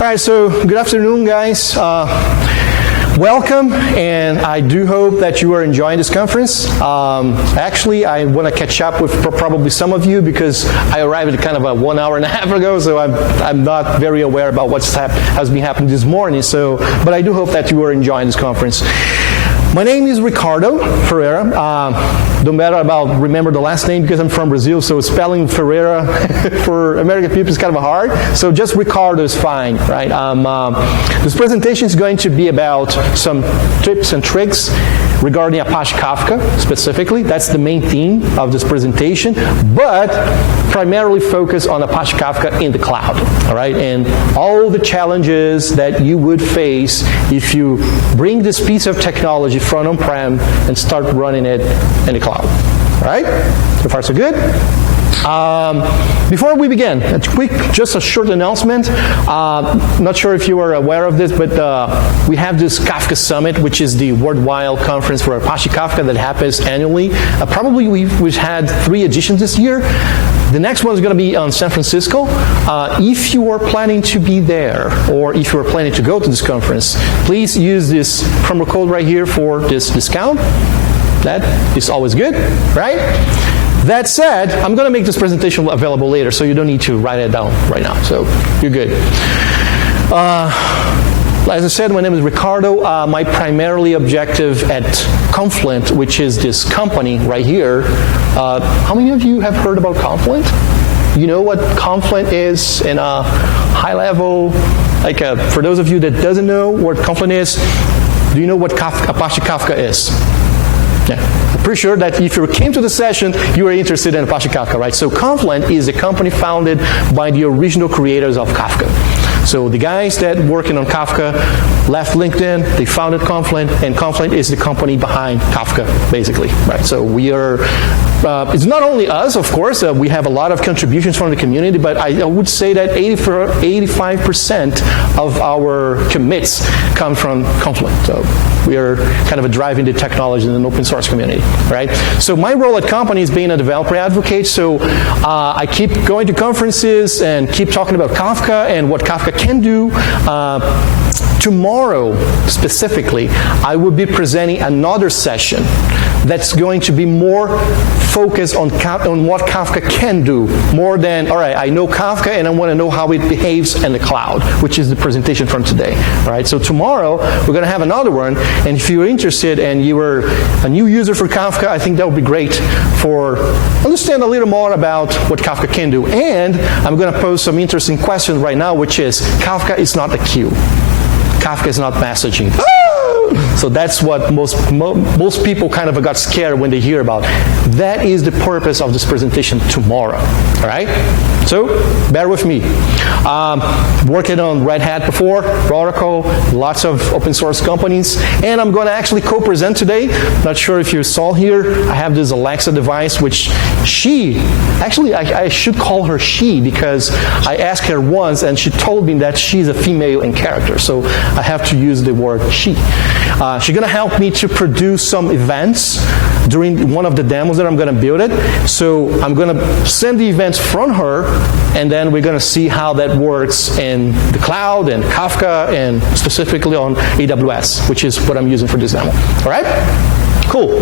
All right, so good afternoon, guys. Welcome, and I do hope that you are enjoying this conference. Actually, I want to catch up with probably some of you because I arrived kind of 1 hour and a half ago, so I'm not very aware about has been happening this morning. But I do hope that you are enjoying this conference. My name is Ricardo Ferreira. Don't matter about remember the last name because I'm from Brazil, so spelling Ferreira for American people is kind of hard. So just Ricardo is fine, right? This presentation is going to be about some tips and tricks regarding Apache Kafka specifically. That's the main theme of this presentation, but primarily focus on Apache Kafka in the cloud, all right? And all the challenges that you would face if you bring this piece of technology from on-prem and start running it in the cloud, all right? So far, so good. Before we begin, just a short announcement. Not sure if you are aware of this, but we have this Kafka Summit, which is the worldwide conference for Apache Kafka that happens annually. Probably we've had 3 editions this year. The next one is going to be on San Francisco. If you are planning to be there, or if you are planning to go to this conference, please use this promo code right here for this discount. That is always good, right? That said, I'm going to make this presentation available later, so you don't need to write it down right now. So you're good. As I said, my name is Ricardo. My primarily objective at Confluent, which is this company right here. How many of you have heard about Confluent? You know what Confluent is in a high level? For those of you that doesn't know what Confluent is, do you know what Apache Kafka is? Yeah. I'm pretty sure that if you came to the session, you were interested in Apache Kafka, right? So Confluent is a company founded by the original creators of Kafka. So the guys that working on Kafka left LinkedIn, they founded Confluent, and Confluent is the company behind Kafka, basically, right? So we are, it's not only us, of course, we have a lot of contributions from the community, but I would say that 85% of our commits come from Confluent. So we are kind of driving the technology in an open source community, right? So my role at company is being a developer advocate, so I keep going to conferences and keep talking about Kafka and what Kafka can do. Tomorrow, specifically, I will be presenting another session that's going to be more focused on what Kafka can do, more than, all right, I know Kafka and I want to know how it behaves in the cloud, which is the presentation from today. All right, so tomorrow, we're going to have another one, and if you're interested and you are a new user for Kafka, I think that would be great for understand a little more about what Kafka can do. And I'm going to pose some interesting questions right now, which is, Kafka is not a queue. Kafka is not messaging. So that's what most people kind of got scared when they hear about. That is the purpose of this presentation tomorrow, all right? So bear with me. Working on Red Hat before, Oracle, lots of open source companies, and I'm going to actually co-present today. Not sure if you saw here, I have this Alexa device, which I should call her she, because I asked her once and she told me that she's a female in character, so I have to use the word she. She's going to help me to produce some events during one of the demos that I'm going to build it. So I'm going to send the events from her, and then we're going to see how that works in the cloud and Kafka, and specifically on AWS, which is what I'm using for this demo. All right? Cool.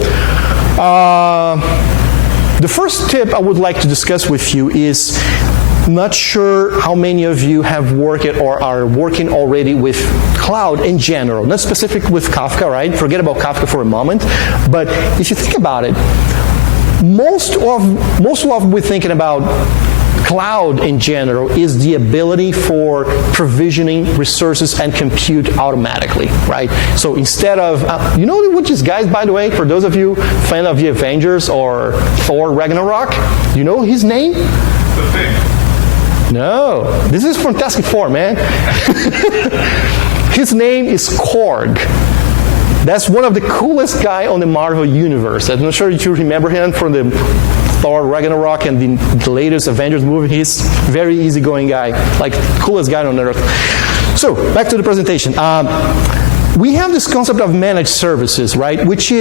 The first tip I would like to discuss with you is, not sure how many of you have worked or are working already with cloud in general, not specific with Kafka, right? Forget about Kafka for a moment. But if you think about it, most of we're thinking about cloud in general is the ability for provisioning resources and compute automatically, right? So instead of, you know which is, guys, by the way, for those of you fan of the Avengers or Thor Ragnarok, you know his name? The Thing. No, this is Fantastic Four, man. His name is Korg. That's one of the coolest guy on the Marvel universe. I'm not sure if you remember him from the Thor Ragnarok and the latest Avengers movie. He's a very easygoing guy, like coolest guy on earth. So back to the presentation. We have this concept of managed services, right? Which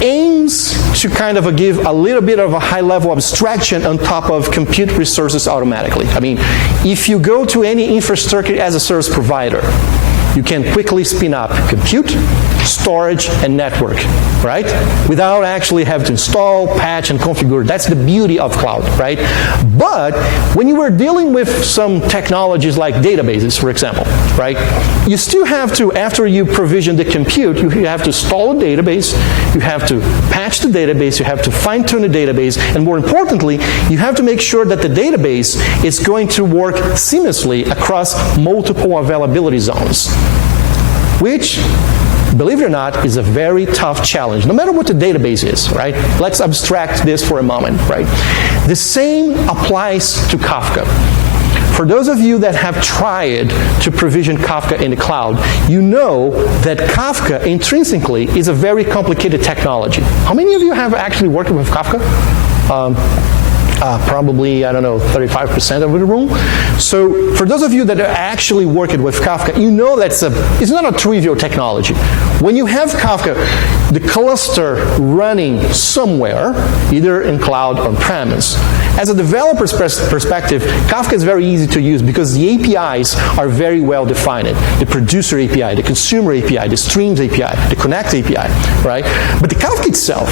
aims to kind of give a little bit of a high-level abstraction on top of compute resources automatically. I mean, if you go to any infrastructure as a service provider, you can quickly spin up compute, storage, and network, right? Without actually having to install, patch, and configure. That's the beauty of cloud, right? But when you were dealing with some technologies like databases, for example, right? You still have to, after you provision the compute, you have to install a database, you have to patch the database, you have to fine-tune the database, and more importantly, you have to make sure that the database is going to work seamlessly across multiple availability zones, which, believe it or not, is a very tough challenge, no matter what the database is, right? Let's abstract this for a moment, right? The same applies to Kafka. For those of you that have tried to provision Kafka in the cloud, you know that Kafka intrinsically is a very complicated technology. How many of you have actually worked with Kafka? Probably, I don't know, 35% of the room. So for those of you that are actually working with Kafka, you know it's not a trivial technology. When you have Kafka, the cluster running somewhere, either in cloud or on-premise, as a developer's perspective, Kafka is very easy to use because the APIs are very well defined. The producer API, the consumer API, the streams API, the connect API, right? But the Kafka itself,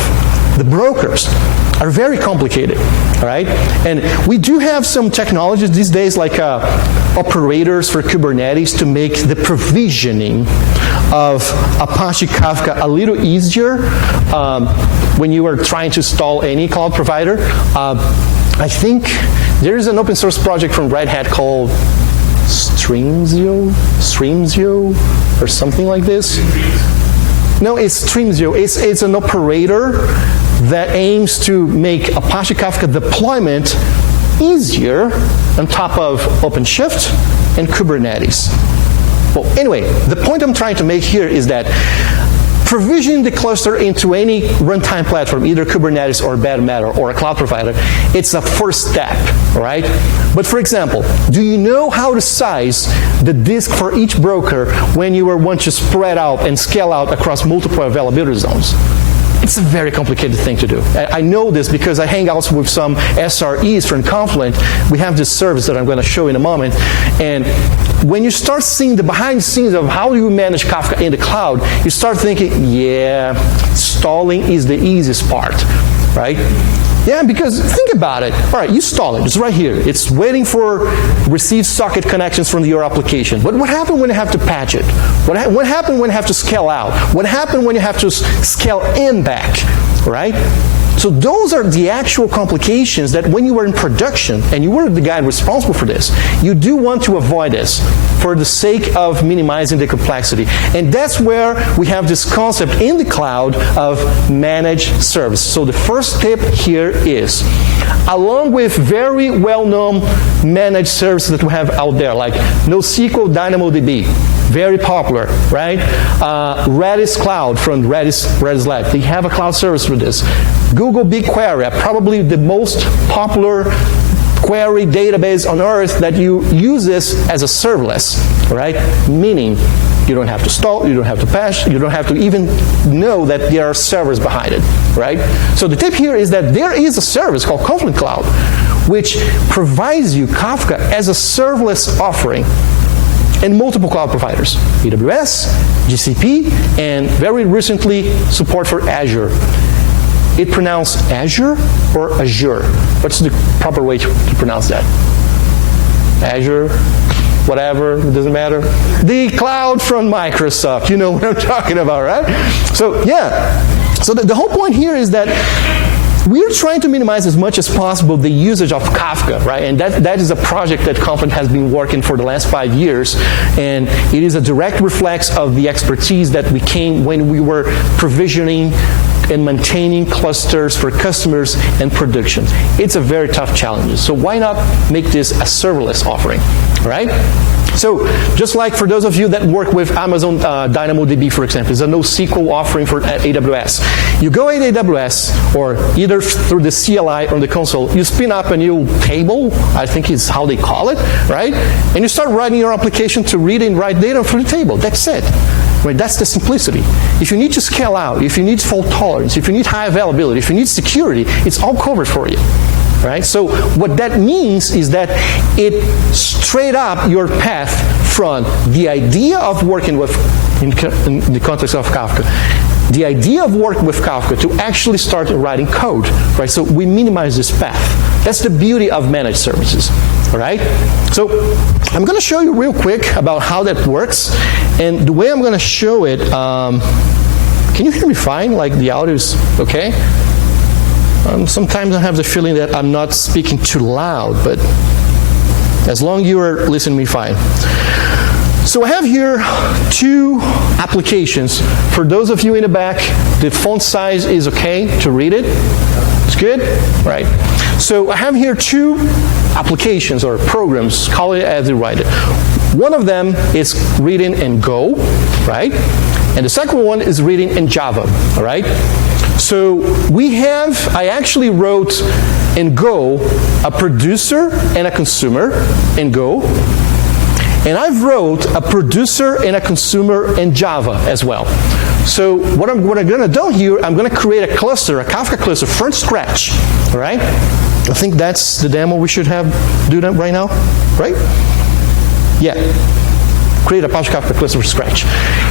the brokers, are very complicated, all right? And we do have some technologies these days like operators for Kubernetes to make the provisioning of Apache Kafka a little easier when you are trying to install any cloud provider. I think there is an open source project from Red Hat called Streamzio, or something like this. No, it's Streamzio. It's an operator that aims to make Apache Kafka deployment easier on top of OpenShift and Kubernetes. Well, anyway, the point I'm trying to make here is that provisioning the cluster into any runtime platform, either Kubernetes or Bare Metal or a cloud provider, it's a first step, all right? But for example, do you know how to size the disk for each broker when you want to spread out and scale out across multiple availability zones? It's a very complicated thing to do. I know this because I hang out with some SREs from Confluent. We have this service that I'm going to show in a moment. And when you start seeing the behind the scenes of how you manage Kafka in the cloud, you start thinking, yeah, installing is the easiest part, right? Yeah, because think about it. All right, you install it. It's right here. It's waiting for receive socket connections from your application. But what happened when you have to patch it? What happened when you have to scale out? What happened when you have to scale in back, right? So those are the actual complications that when you were in production, and you were the guy responsible for this, you do want to avoid this for the sake of minimizing the complexity. And that's where we have this concept in the cloud of managed service. So the first tip here is, along with very well-known managed services that we have out there, like NoSQL DynamoDB, very popular, right? Redis Cloud from Redis Lab. They have a cloud service for this. Google BigQuery, probably the most popular query database on earth that you use this as a serverless, right? Meaning you don't have to install, you don't have to patch, you don't have to even know that there are servers behind it, right? So the tip here is that there is a service called Confluent Cloud, which provides you Kafka as a serverless offering and multiple cloud providers, AWS, GCP, and very recently support for Azure. It pronounced Azure or Azure? What's the proper way to pronounce that? Azure, whatever, it doesn't matter. The cloud from Microsoft, you know what I'm talking about, right? So yeah, so the whole point here is that we're trying to minimize as much as possible the usage of Kafka, right? And that is a project that Confluent has been working for the last 5 years, and it is a direct reflex of the expertise that we came when we were provisioning and maintaining clusters for customers and production. It's a very tough challenge. So why not make this a serverless offering, right? So just like for those of you that work with Amazon DynamoDB, for example, it's a NoSQL offering for AWS. You go at AWS, or either through the CLI or the console, you spin up a new table, I think is how they call it, right? And you start writing your application to read and write data from the table. That's it. Right? That's the simplicity. If you need to scale out, if you need fault tolerance, if you need high availability, if you need security, it's all covered for you. Right? So what that means is that it straight up your path from the idea of working with, in the context of Kafka, the idea of working with Kafka to actually start writing code. Right? So we minimize this path. That's the beauty of managed services. All right? So I'm going to show you real quick about how that works. And the way I'm going to show it, can you hear me fine? Like the audio is okay? Sometimes I have the feeling that I'm not speaking too loud, but as long as you are listening to me fine. So I have here two applications. For those of you in the back, the font size is okay to read it? It's good? Right. So I have here two applications or programs, call it as you write it. One of them is reading in Go, right? And the second one is reading in Java, all right? So I actually wrote in Go a producer and a consumer in Go. And I've wrote a producer and a consumer in Java as well. So what I'm going to do here, I'm going to create a cluster, a Kafka cluster from scratch, all right? I think that's the demo we should do that right now, right? Yeah. Create a Apache Kafka cluster from scratch.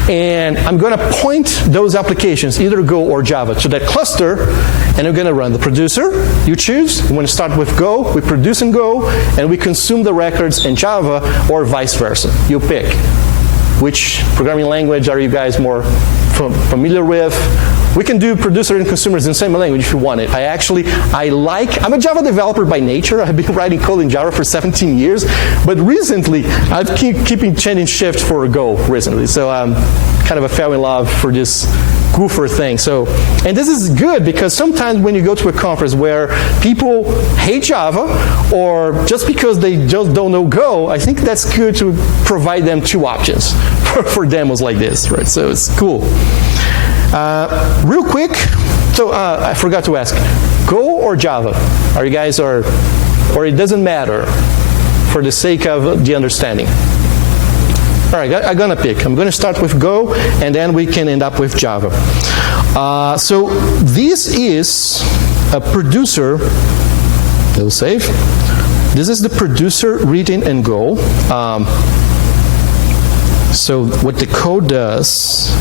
And I'm going to point those applications, either Go or Java, to that cluster, and I'm going to run the producer. You choose. You want to start with Go, we produce in Go, and we consume the records in Java, or vice versa. You pick. Which programming language are you guys more familiar with? We can do producer and consumers in the same language if you want it. I'm a Java developer by nature. I've been writing code in Java for 17 years. But recently, I've keeping changing shift for Go recently. So I'm kind of fell in love for this goofer thing. And this is good because sometimes when you go to a conference where people hate Java or just because they just don't know Go, I think that's good to provide them two options for demos like this, right? So it's cool. Real quick, I forgot to ask, Go or Java? Are you guys, or it doesn't matter for the sake of the understanding? All right, I'm going to pick. I'm going to start with Go, and then we can end up with Java. So this is a producer. It'll save. This is the producer reading in Go. So what the code does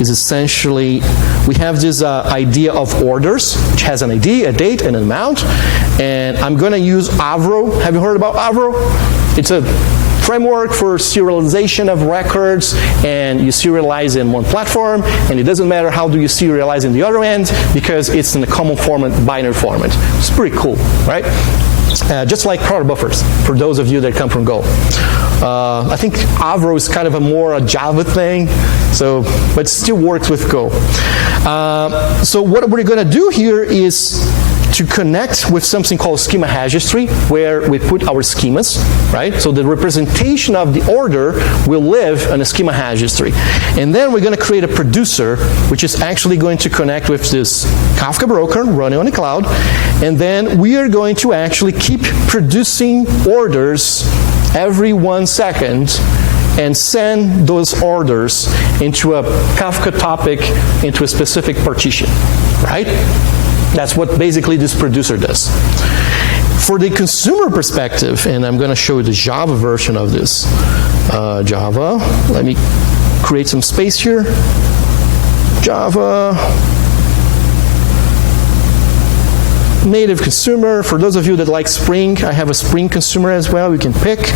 is essentially, we have this idea of orders, which has an ID, a date, and an amount. And I'm going to use Avro. Have you heard about Avro? It's a framework for serialization of records, and you serialize in one platform, and it doesn't matter how do you serialize in the other end, because it's in a common format, binary format. It's pretty cool, right? Just like product buffers, for those of you that come from Go. I think Avro is kind of a Java thing, but it still works with Go. So what we're going to do here is to connect with something called schema registry, where we put our schemas, right? So the representation of the order will live in a schema registry. And then we're going to create a producer, which is actually going to connect with this Kafka broker running on the cloud. And then we are going to actually keep producing orders every 1 second and send those orders into a Kafka topic into a specific partition, right? That's what basically this producer does. For the consumer perspective, and I'm going to show you the Java version of this. Java, let me create some space here. Java, native consumer. For those of you that like Spring, I have a Spring consumer as well, you can pick.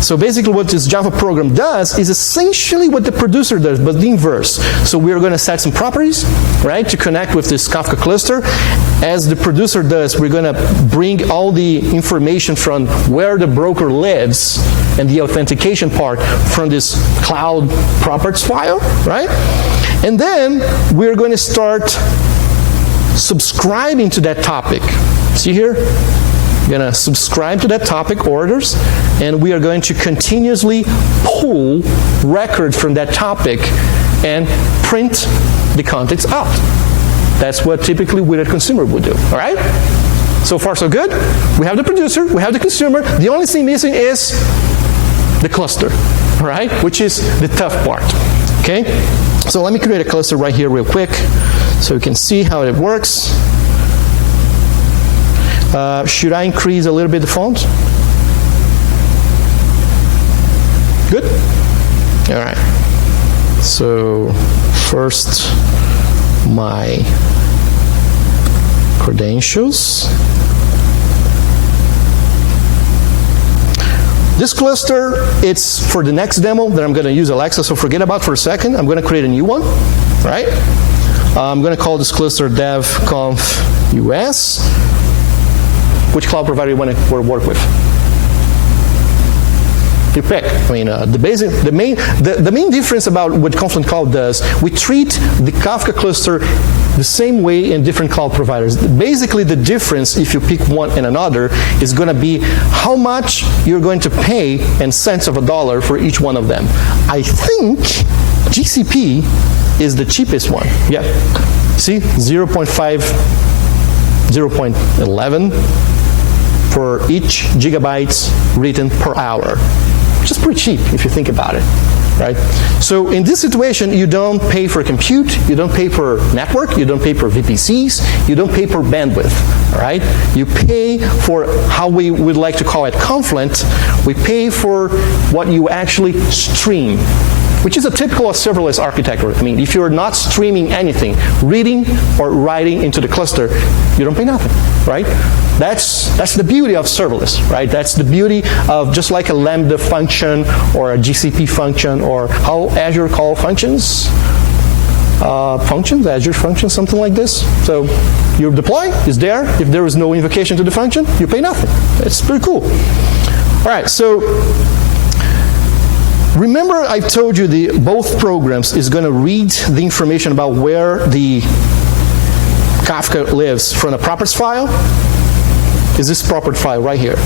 So basically what this Java program does is essentially what the producer does, but the inverse. So we're going to set some properties, right, to connect with this Kafka cluster. As the producer does, we're going to bring all the information from where the broker lives and the authentication part from this cloud properties file, right? And then we're going to start subscribing to that topic. See here? We're going to subscribe to that topic orders, and we are going to continuously pull records from that topic and print the context out. That's what typically we, a consumer, would do. All right? So far, so good. We have the producer, we have the consumer. The only thing missing is the cluster. right? Which is the tough part, okay? So let me create a cluster right here real quick so you can see how it works. Should I increase a little bit the font? Good? All right. So first, my credentials. This cluster, it's for the next demo that I'm going to use Alexa, so forget about for a second. I'm going to create a new one, right? I'm going to call this cluster devconf US. Which cloud provider you want to work with? You pick. I mean, the main difference about what Confluent Cloud does, we treat the Kafka cluster the same way in different cloud providers. Basically, the difference, if you pick one and another, is going to be how much you're going to pay in cents of a dollar for each one of them. I think GCP is the cheapest one. Yeah. See, 0.5, 0.11 for each gigabytes written per hour, which is pretty cheap if you think about it, right? So in this situation, you don't pay for compute, you don't pay for network, you don't pay for VPCs, you don't pay for bandwidth, all right? You pay for how we would like to call it Confluent, we pay for what you actually stream, which is a typical of serverless architecture. I mean, if you're not streaming anything, reading or writing into the cluster, you don't pay nothing, right? That's the beauty of serverless, right? That's the beauty of just like a Lambda function or a GCP function or how Azure call functions. Azure functions, something like this. So your deploy is there. If there is no invocation to the function, you pay nothing. It's pretty cool. All right, so remember I told you both programs is going to read the information about where the Kafka lives from a properties file. Is this property file right here.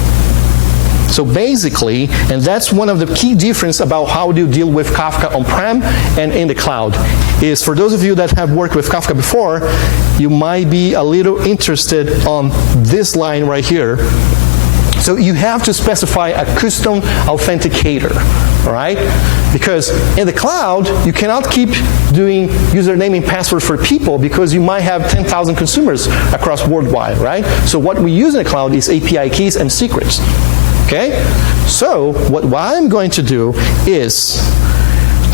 So basically, and that's one of the key differences about how do you deal with Kafka on-prem and in the cloud, is for those of you that have worked with Kafka before, you might be a little interested on this line right here. So you have to specify a custom authenticator, all right? Because in the cloud, you cannot keep doing username and password for people because you might have 10,000 consumers across worldwide, right? So what we use in the cloud is API keys and secrets, okay? So what I'm going to do is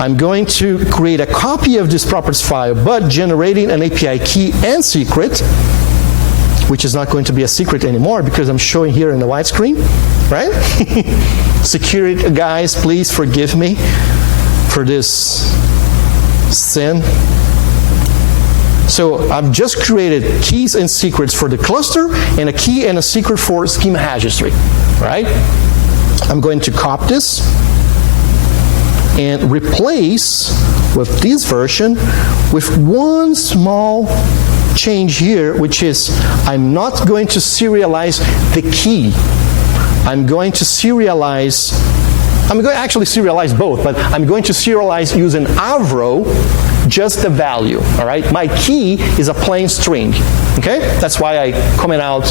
I'm going to create a copy of this properties file, but generating an API key and secret, which is not going to be a secret anymore because I'm showing here in the widescreen, right? Security guys, please forgive me for this sin. So I've just created keys and secrets for the cluster and a key and a secret for schema registry, right? I'm going to copy this and replace with this version with one small change here, which is I'm not going to serialize the key. I'm going to serialize, I'm going to actually serialize both, but I'm going to serialize using Avro just the value, all right? My key is a plain string, okay? That's why I comment out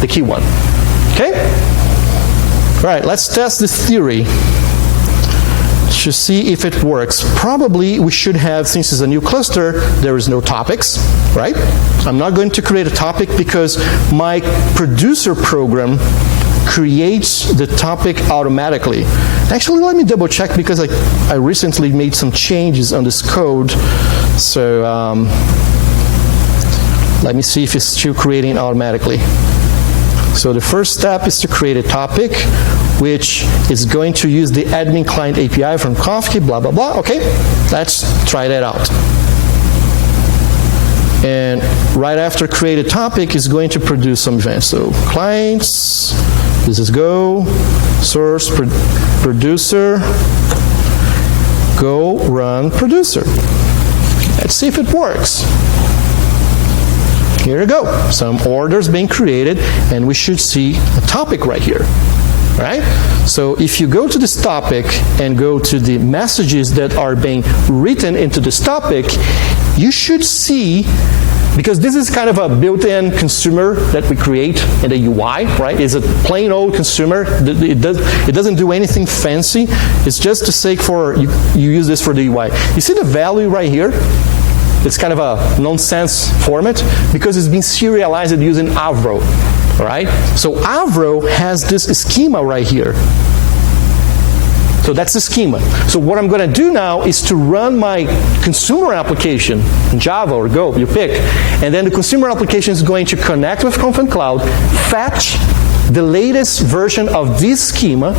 the key one, okay? All right, let's test this theory to see if it works. Probably we should have, since it's a new cluster, there is no topics, right? I'm not going to create a topic because my producer program creates the topic automatically. Actually, let me double check because I recently made some changes on this code. So let me see if it's still creating automatically. So the first step is to create a topic, which is going to use the admin client API from Kafka, blah, blah, blah. Okay, let's try that out. And right after create a topic, is going to produce some events. So clients, this is go, source, producer, go, run, producer. Let's see if it works. Here we go. Some orders being created, and we should see a topic right here. Right? So if you go to this topic and go to the messages that are being written into this topic, you should see because this is kind of a built-in consumer that we create in the UI, right? It's a plain old consumer. It doesn't do anything fancy. It's just to say you use this for the UI. You see the value right here? It's kind of a nonsense format because it's been serialized using Avro, all right? So Avro has this schema right here. So that's the schema. So what I'm going to do now is to run my consumer application in Java or Go, you pick, and then the consumer application is going to connect with Confluent Cloud, fetch the latest version of this schema,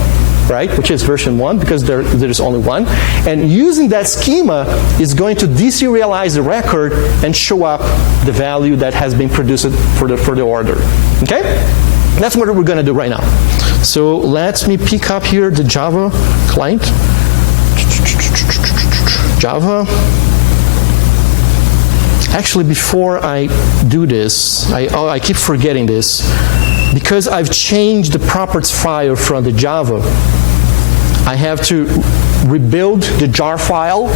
right, which is version 1 because there's only one, and using that schema is going to deserialize the record and show up the value that has been produced for the order. Okay? That's what we're going to do right now. So let me pick up here the Java client. Java. Actually, before I do this, I keep forgetting this. Because I've changed the properties file from the Java, I have to rebuild the jar file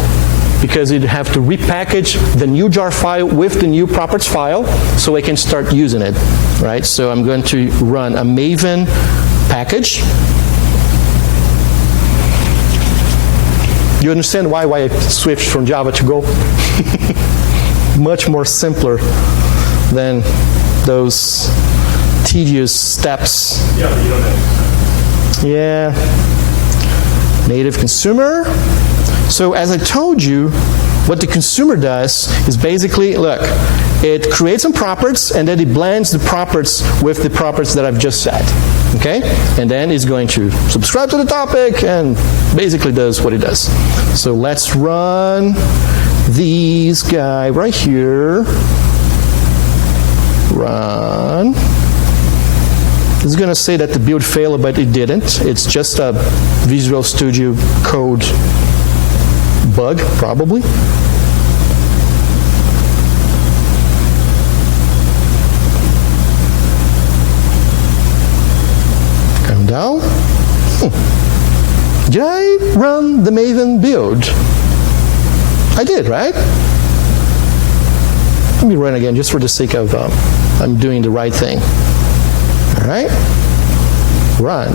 because it have to repackage the new jar file with the new properties file so I can start using it, right? So I'm going to run a Maven package. You understand why I switched from Java to Go? Much more simpler than those tedious steps. Yeah, but you don't have. Yeah. Native consumer. So as I told you, what the consumer does is basically, look, it creates some properties and then it blends the properties with the properties that I've just set. Okay? And then it's going to subscribe to the topic and basically does what it does. So let's run this guy right here. Run. It's going to say that the build failed, but it didn't. It's just a Visual Studio Code bug, probably. Come down. Did I run the Maven build? I did, right? Let me run again, just for the sake of I'm doing the right thing. All right? Run.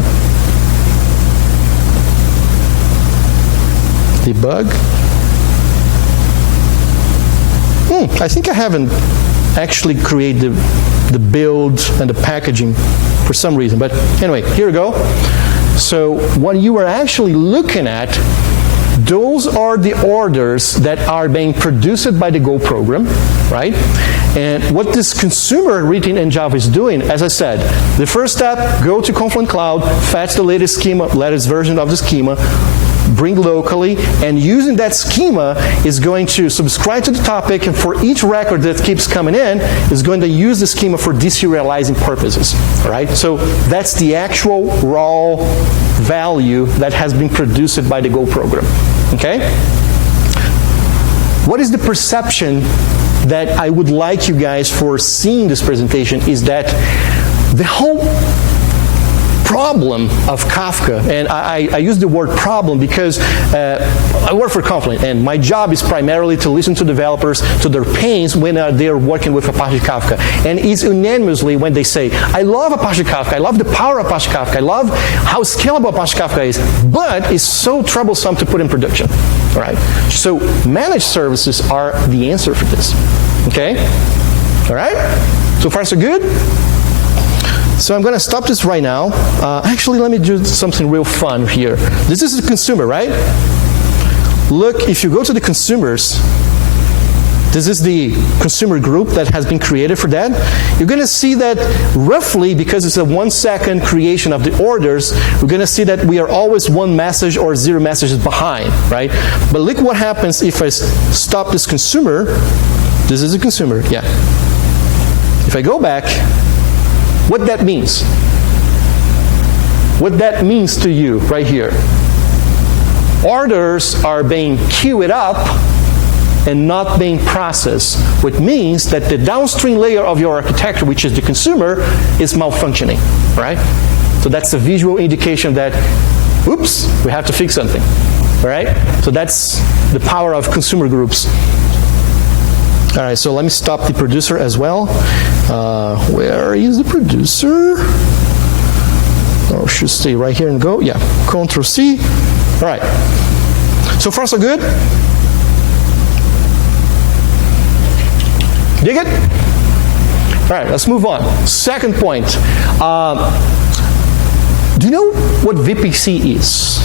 Debug. I think I haven't actually created the build and the packaging for some reason. But anyway, here we go. So what you are actually looking at, those are the orders that are being produced by the Go program, right? And what this consumer written in Java is doing, as I said, the first step, go to Confluent Cloud, fetch the latest schema, latest version of the schema, bring locally, and using that schema is going to subscribe to the topic, and for each record that keeps coming in, is going to use the schema for deserializing purposes, all right? So that's the actual raw value that has been produced by the Go program, okay? What is the perception that I would like you guys for seeing this presentation is that the whole problem of Kafka, and I use the word problem because I work for Confluent, and my job is primarily to listen to developers, to their pains when they're working with Apache Kafka. And it's unanimously when they say, I love Apache Kafka, I love the power of Apache Kafka, I love how scalable Apache Kafka is, but it's so troublesome to put in production. All right? So managed services are the answer for this. Okay? All right? So far, so good? So I'm going to stop this right now. Actually, let me do something real fun here. This is the consumer, right? Look, if you go to the consumers, this is the consumer group that has been created for that. You're going to see that roughly, because it's a 1 second creation of the orders, we're going to see that we are always 1 message or 0 messages behind, right? But look what happens if I stop this consumer. This is a consumer, yeah. If I go back, what that means. What that means to you right here. Orders are being queued up and not being processed, which means that the downstream layer of your architecture, which is the consumer, is malfunctioning, right? So that's a visual indication that, oops, we have to fix something, all right? So that's the power of consumer groups. All right, so let me stop the producer as well. Where is the producer? Oh, should stay right here and go. Yeah, Control C. All right. So far, so good? Dig it? All right, let's move on. Second point. Do you know what VPC is?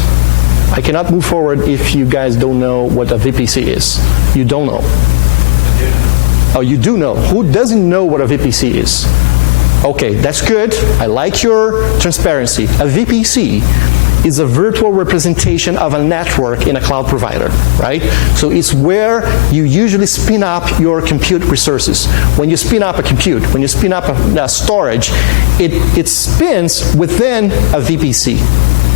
I cannot move forward if you guys don't know what a VPC is. You don't know. Oh, you do know. Who doesn't know what a VPC is? Okay, that's good. I like your transparency. A VPC is a virtual representation of a network in a cloud provider, right? So it's where you usually spin up your compute resources. When you spin up a compute, when you spin up a storage, it spins within a VPC.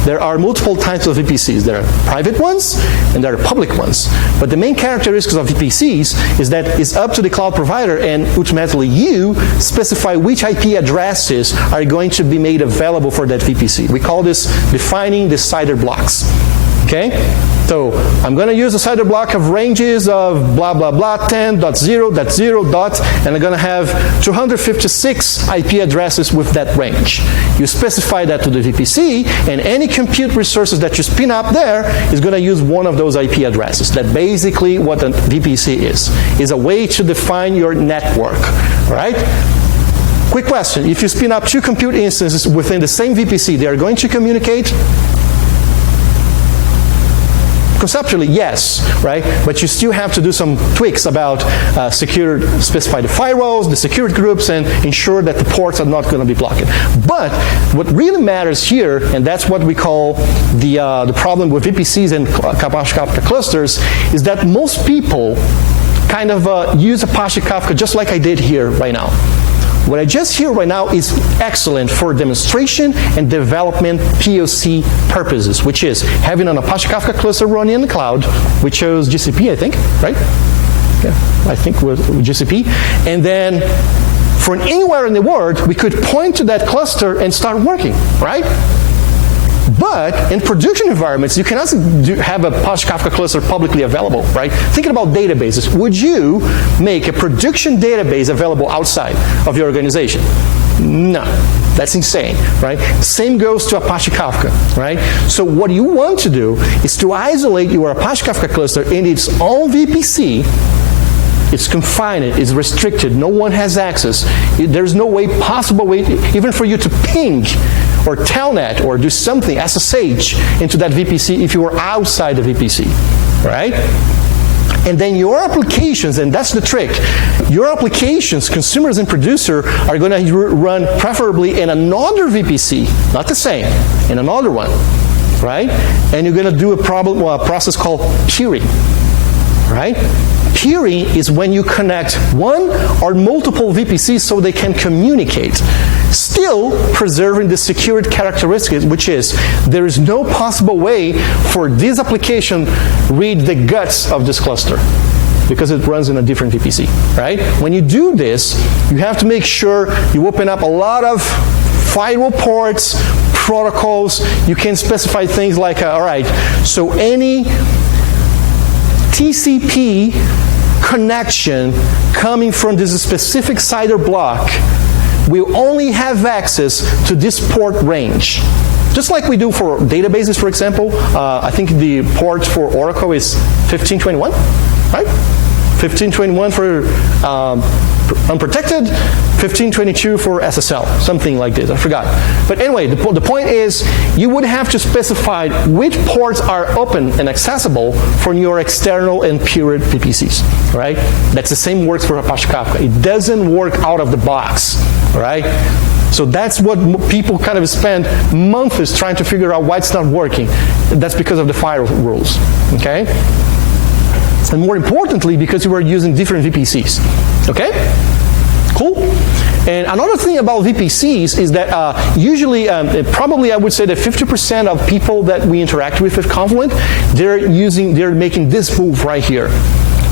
There are multiple types of VPCs. There are private ones and there are public ones. But the main characteristics of VPCs is that it's up to the cloud provider and ultimately you specify which IP addresses are going to be made available for that VPC. We call this defining the CIDR blocks. Okay? So I'm going to use a CIDR block of ranges of blah, blah, blah, 10.0.0. And I'm going to have 256 IP addresses with that range. You specify that to the VPC, and any compute resources that you spin up there is going to use one of those IP addresses. That's basically what a VPC is a way to define your network. All right? Quick question. If you spin up two compute instances within the same VPC, they are going to communicate? Conceptually, yes, right? But you still have to do some tweaks about specify the firewalls, the security groups, and ensure that the ports are not going to be blocked. But what really matters here, and that's what we call the problem with VPCs and Apache Kafka clusters, is that most people kind of use Apache Kafka just like I did here right now. What I just hear right now is excellent for demonstration and development POC purposes, which is having an Apache Kafka cluster running in the cloud. We chose GCP, I think, right? Yeah, I think with GCP. And then from anywhere in the world, we could point to that cluster and start working, right? But in production environments, you cannot have a Apache Kafka cluster publicly available, right? Thinking about databases, would you make a production database available outside of your organization? No, that's insane, right? Same goes to Apache Kafka, right? So what you want to do is to isolate your Apache Kafka cluster in its own VPC. It's confined, it's restricted, no one has access. There's no possible way, even for you to ping or telnet or do something, SSH, into that VPC if you were outside the VPC, right? And then your applications, and that's the trick, your applications, consumers and producer, are going to run preferably in another VPC, not the same, in another one, right? And you're going to do a process called peering, right? Peering is when you connect one or multiple VPCs so they can communicate, still preserving the security characteristics, which is there is no possible way for this application read the guts of this cluster because it runs in a different VPC, right? When you do this, you have to make sure you open up a lot of firewall ports, protocols. You can specify things like, all right, so any TCP connection coming from this specific CIDR block will only have access to this port range. Just like we do for databases, for example. I think the port for Oracle is 1521, right? 1521 for unprotected, 1522 for SSL, something like this, I forgot. But anyway, the point is you would have to specify which ports are open and accessible from your external and peered VPCs, right? That's the same works for Apache Kafka. It doesn't work out of the box, right? So that's what people kind of spend months trying to figure out why it's not working. That's because of the firewall rules, okay? And more importantly, because you are using different VPCs. Okay? Cool? And another thing about VPCs is that usually, probably I would say that 50% of people that we interact with at Confluent, they're making this move right here.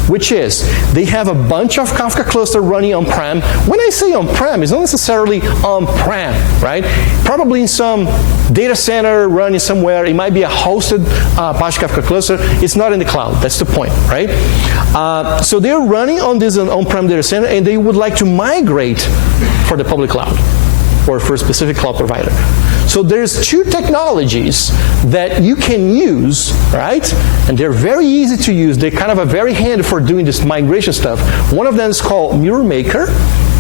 which is they have a bunch of Kafka cluster running on-prem. When I say on-prem, it's not necessarily on-prem, right? Probably in some data center running somewhere. It might be a hosted Apache Kafka cluster. It's not in the cloud. That's the point, right? So they're running on this on-prem data center, and they would like to migrate for the public cloud or for a specific cloud provider. So there's two technologies that you can use, right? And they're very easy to use. They're kind of a very handy for doing this migration stuff. One of them is called Mirror Maker,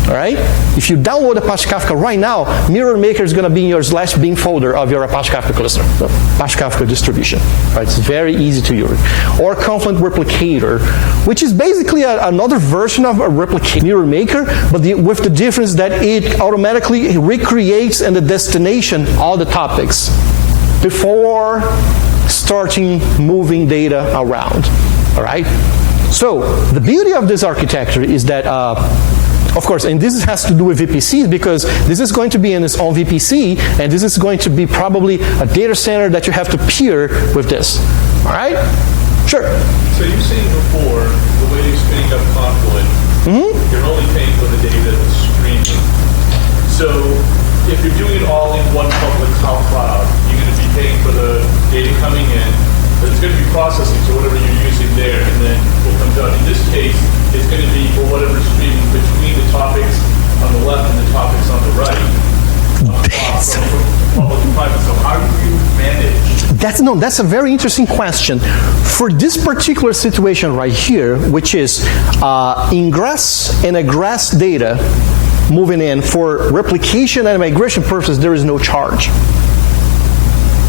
all right? If you download Apache Kafka right now, Mirror Maker is going to be in your /bin folder of your Apache Kafka cluster, the Apache Kafka distribution, right? It's very easy to use. Or Confluent Replicator, which is basically another version of a Mirror Maker, but with the difference that it automatically recreates in the destination all the topics before starting moving data around, all right? So the beauty of this architecture is that of course, and this has to do with VPCs because this is going to be in its own VPC, and this is going to be probably a data center that you have to peer with this. All right? Sure. So you were saying before, the way you're spinning up Confluent, you're only paying for the data that's streaming. So if you're doing it all in one public cloud, you're going to be paying for the data coming in, but it's going to be processing, so whatever you're using there, and then what comes out. In this case, it's going to be for whatever's streaming between the topics on the left and the topics on the right. Public and private. So how do you manage? That's a very interesting question. For this particular situation right here, which is ingress and egress data moving in for replication and migration purposes, there is no charge.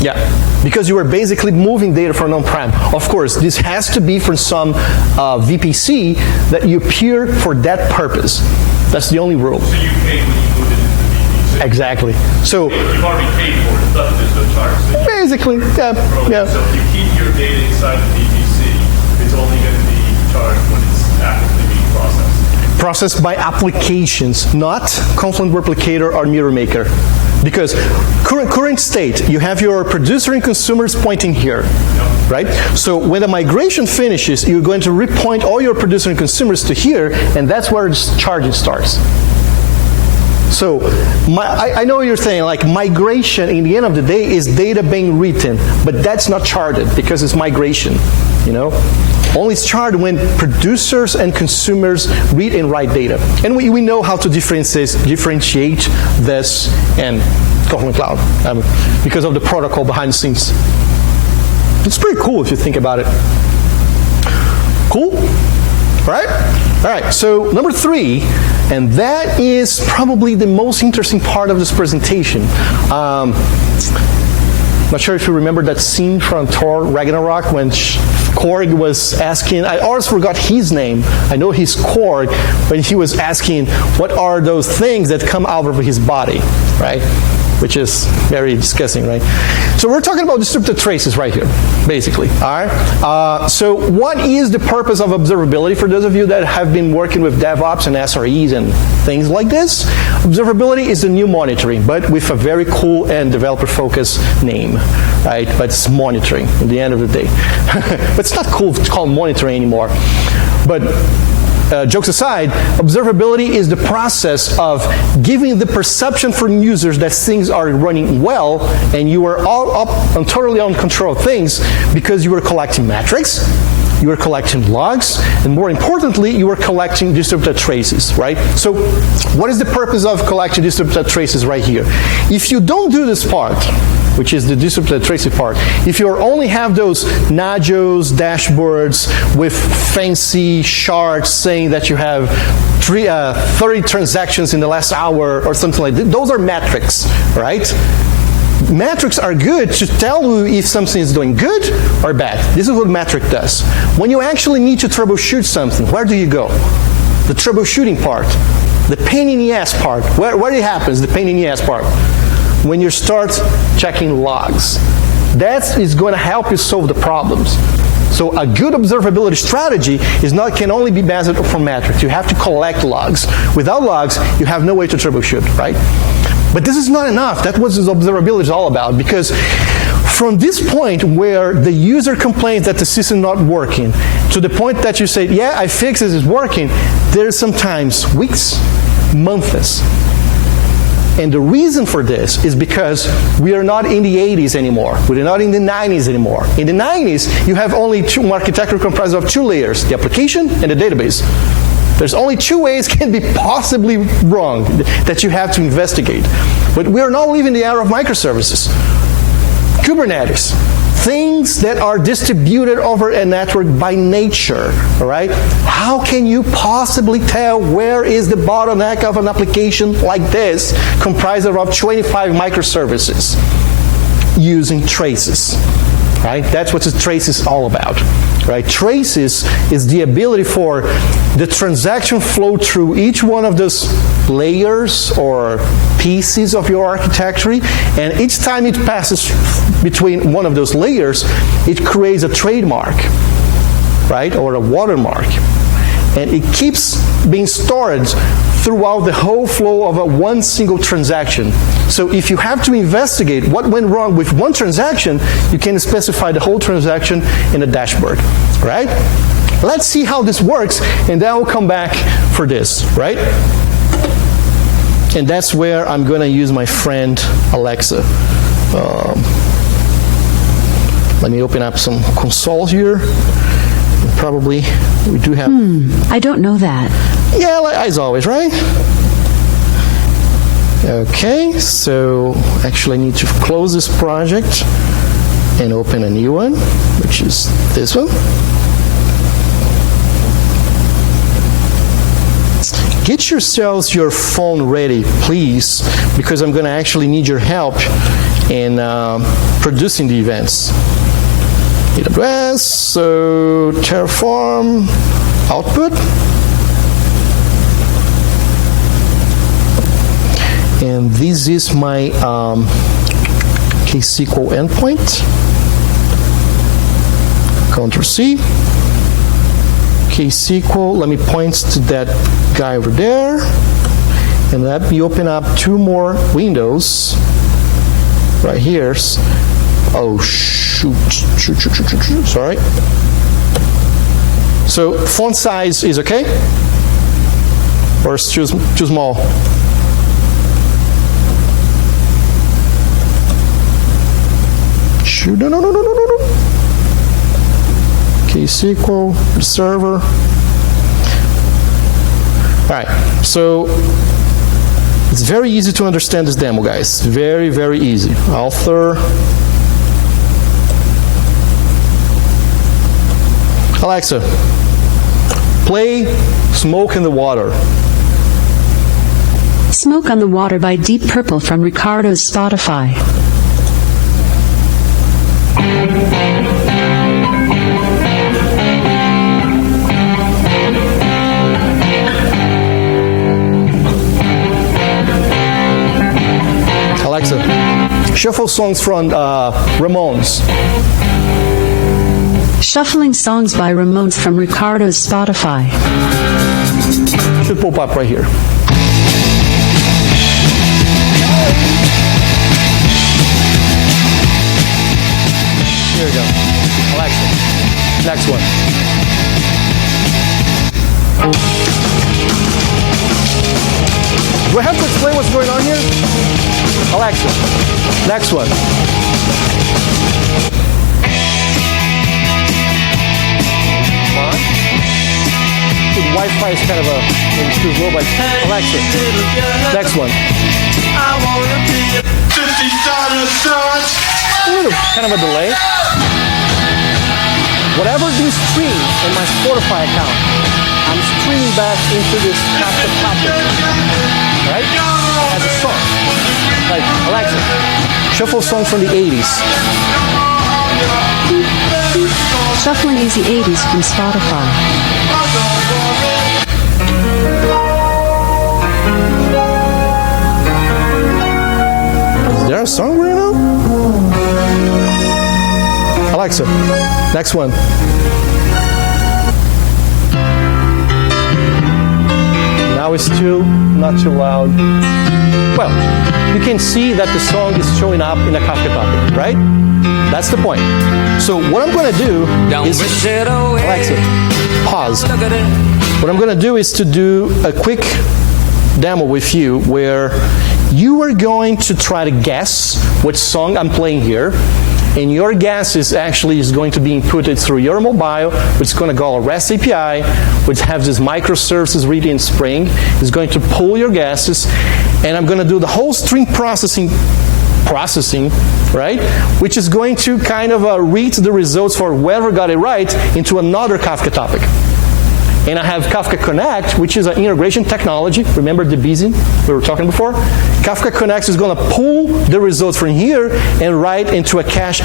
Yeah, because you are basically moving data from on-prem. Of course, this has to be from some VPC that you peer for that purpose. That's the only rule. So you pay when you move it into the VPC? Exactly. So you've already paid for it. There's no charge. So basically, yeah. So if you keep your data inside the VPC, it's only going to be charged when it's actively being processed. Processed by applications, not Confluent Replicator or Mirror Maker. Because current state, you have your producer and consumers pointing here, right? So when the migration finishes, you're going to repoint all your producer and consumers to here, and that's where the charging starts. So I know you're saying like migration, in the end of the day, is data being written, but that's not charted because it's migration, you know? Only it's charted when producers and consumers read and write data. And we know how to differentiate this and Confluent Cloud because of the protocol behind the scenes. It's pretty cool if you think about it. Cool? All right, so number 3, and that is probably the most interesting part of this presentation. Not sure if you remember that scene from Thor Ragnarok when Korg was asking, I always forgot his name. I know he's Korg, but he was asking what are those things that come out of his body, right? Which is very disgusting, right? So we're talking about distributed traces right here, basically, all right? So what is the purpose of observability for those of you that have been working with DevOps and SREs and things like this? Observability is the new monitoring, but with a very cool and developer-focused name, right? But it's monitoring at the end of the day. But it's not cool to call it monitoring anymore. But jokes aside, observability is the process of giving the perception from users that things are running well and you are all up and totally on control of things because you are collecting metrics, you are collecting logs, and more importantly, you are collecting distributed traces, right? So what is the purpose of collecting distributed traces right here? If you don't do this part, which is the distributed traces part, if you only have those Nagios dashboards with fancy charts saying that you have 30 transactions in the last hour or something like that, those are metrics, right? Metrics are good to tell you if something is doing good or bad. This is what metric does. When you actually need to troubleshoot something, where do you go? The troubleshooting part, the pain in the ass part. Where it happens, the pain in the ass part? When you start checking logs. That is going to help you solve the problems. So a good observability strategy can only be based on metrics. You have to collect logs. Without logs, you have no way to troubleshoot, right? But this is not enough. That's what this observability is all about. Because From this point where the user complains that the system is not working, to the point that you say, yeah, I fixed it, it's working, there's sometimes weeks, months. And the reason for this is because we are not in the 80s anymore. We're not in the 90s anymore. In the 90s, you have only one architecture comprised of 2 layers, the application and the database. There's only 2 ways can be possibly wrong that you have to investigate. But we are now living the era of microservices. Kubernetes, things that are distributed over a network by nature, all right? How can you possibly tell where is the bottleneck of an application like this, comprised of 25 microservices, using traces, right? That's what the traces is all about, right? Traces is the ability for the transaction flow through each one of those layers or pieces of your architecture, and each time it passes between one of those layers, it creates a trademark, right, or a watermark. And it keeps being stored throughout the whole flow of one single transaction. So if you have to investigate what went wrong with one transaction, you can specify the whole transaction in a dashboard, right? Let's see how this works, and then we'll come back for this, right? And that's where I'm going to use my friend Alexa. Let me open up some console here. Probably we do have... I don't know that. Yeah, as always, right? Okay, so actually I need to close this project and open a new one, which is this one. Get yourselves your phone ready, please, because I'm going to actually need your help in producing the events. AWS, so Terraform, output. And this is my KSQL endpoint. Ctrl-C. KSQL, let me point to that guy over there. And let me open up 2 more windows right here. Oh, shoot, sorry. So font size is okay? Or it's too small? Shoot, no. KSQL, the server. All right, so it's very easy to understand this demo, guys. Very, very easy. Author. Alexa, play Smoke in the Water. Smoke on the Water by Deep Purple from Ricardo's Spotify. Alexa, shuffle songs from Ramones. Shuffling songs by Ramones from Ricardo's Spotify. Should pop up right here. Here we go. Alexa, next one. Do I have to explain what's going on here? Alexa, next one. Wi-Fi is kind of maybe too low, but Alexa, next one. A little kind of a delay. Whatever being streamed in my Spotify account, I'm streaming back into this Kafka platform, right? As a song. Like, Alexa, shuffle song from the 80s. Shuffling easy 80s from Spotify. Is there a song right now? Alexa, next one. Now it's still not too loud. Well, you can see that the song is showing up in a Kafka topic, right? That's the point. So what I'm going to do is, Alexa, pause. What I'm going to do is to do a quick demo with you where you are going to try to guess what song I'm playing here. And your guess is going to be inputted through your mobile, which is going to call a REST API, which has this microservices ready in Spring. It's going to pull your guesses, and I'm going to do the whole string processing, right? Which is going to kind of read the results for whoever got it right into another Kafka topic. And I have Kafka Connect, which is an integration technology. Remember the Debian we were talking before? Kafka Connect is going to pull the results from here and write into a cache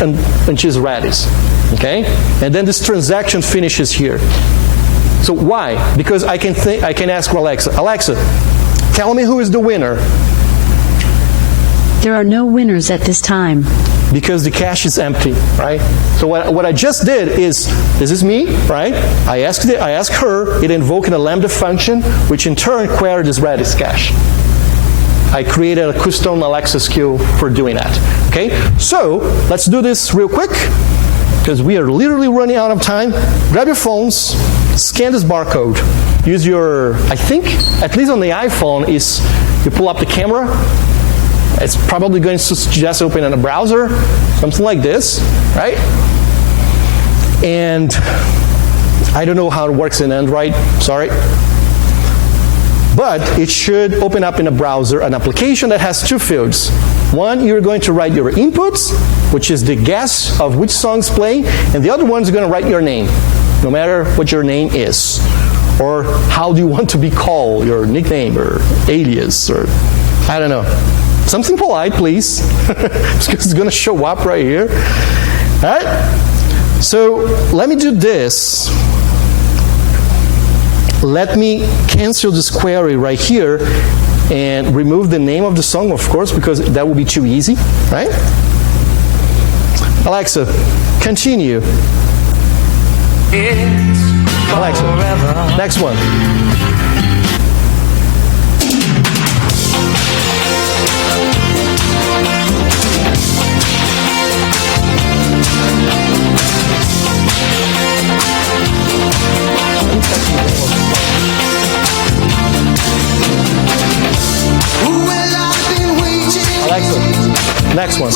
which is Redis. Okay? And then this transaction finishes here. So why? Because I can ask Alexa, tell me who is the winner. There are no winners at this time. Because the cache is empty, right? So what I just did is, this is me, right? I asked her, it invoked a Lambda function, which in turn queried this Redis cache. I created a custom Alexa skill for doing that, okay? So let's do this real quick, because we are literally running out of time. Grab your phones, scan this barcode. Use your, I think, at least on the iPhone, is you pull up the camera. It's probably going to suggest opening a browser, something like this, right? And I don't know how it works in Android, sorry. But it should open up in a browser an application that has two fields. One, you're going to write your inputs, which is the guess of which song's playing, and the other one's going to write your name, no matter what your name is. Or how do you want to be called, your nickname or alias, or I don't know. Something polite, please, because it's going to show up right here. All right? So let me do this. Let me cancel this query right here and remove the name of the song, of course, because that would be too easy, right? Alexa, continue. Alexa, next one. Alexa, next one.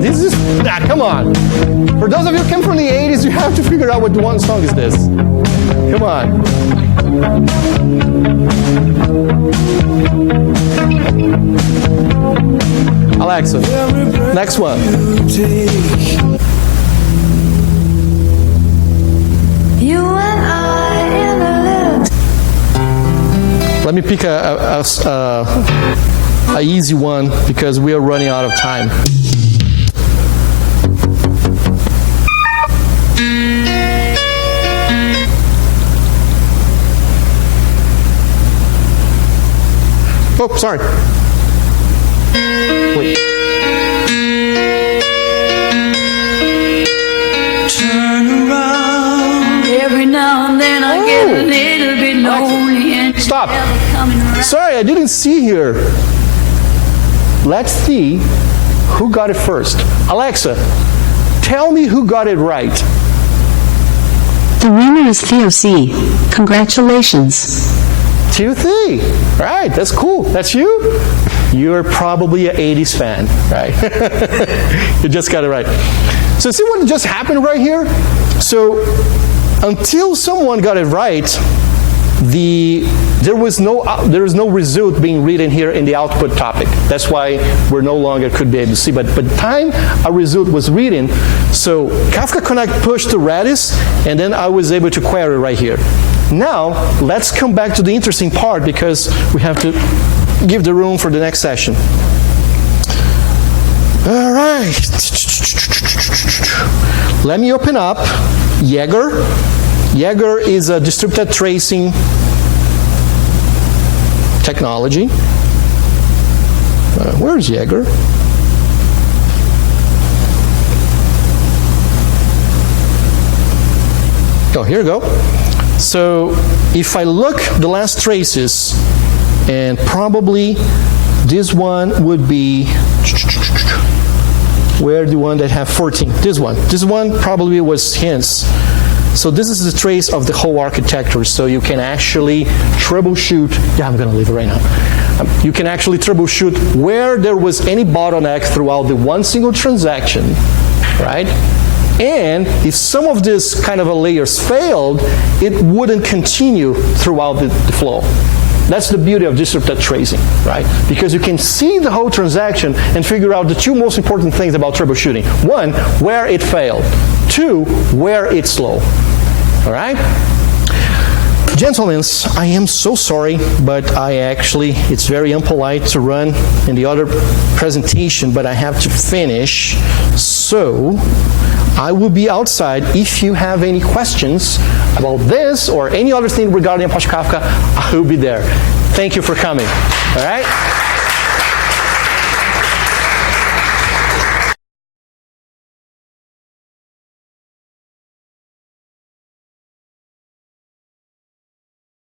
This is, come on. For those of you who came from the 80s, you have to figure out what one song is this. Come on. Alexa, next one. You and I in a little. Let me pick a easy one because we are running out of time. Oh, sorry. Wait. Turn around. Every now and then I get a little bit lonely and stop. Sorry, I didn't see here. Let's see who got it first. Alexa, tell me who got it right. The winner is Theo C. Congratulations. Theo C. Right, that's cool. That's you? You're probably an 80s fan, right? You just got it right. So see what just happened right here? So until someone got it right, there is no result being written here in the output topic. That's why we're no longer could be able to see. But by the time a result was written, so Kafka Connect pushed to Redis, and then I was able to query right here. Now, let's come back to the interesting part because we have to give the room for the next session. All right. Let me open up Jaeger. Jaeger is a distributed tracing technology. Where's Jaeger? Oh, here we go. So if I look the last traces, and probably this one would be Where the one that have 14? This one. This one probably was hints. So this is the trace of the whole architecture. So you can actually troubleshoot. Yeah, I'm going to leave it right now. You can actually troubleshoot where there was any bottleneck throughout the one single transaction, right? And if some of this kind of a layers failed, it wouldn't continue throughout the flow. That's the beauty of distributed tracing, right? Because you can see the whole transaction and figure out the two most important things about troubleshooting. One, where it failed. Two, where it's slow. All right? Gentlemen, I am so sorry, but it's very impolite to run in the other presentation, but I have to finish. So, I will be outside. If you have any questions about this or any other thing regarding Apache Kafka, I will be there. Thank you for coming. All right?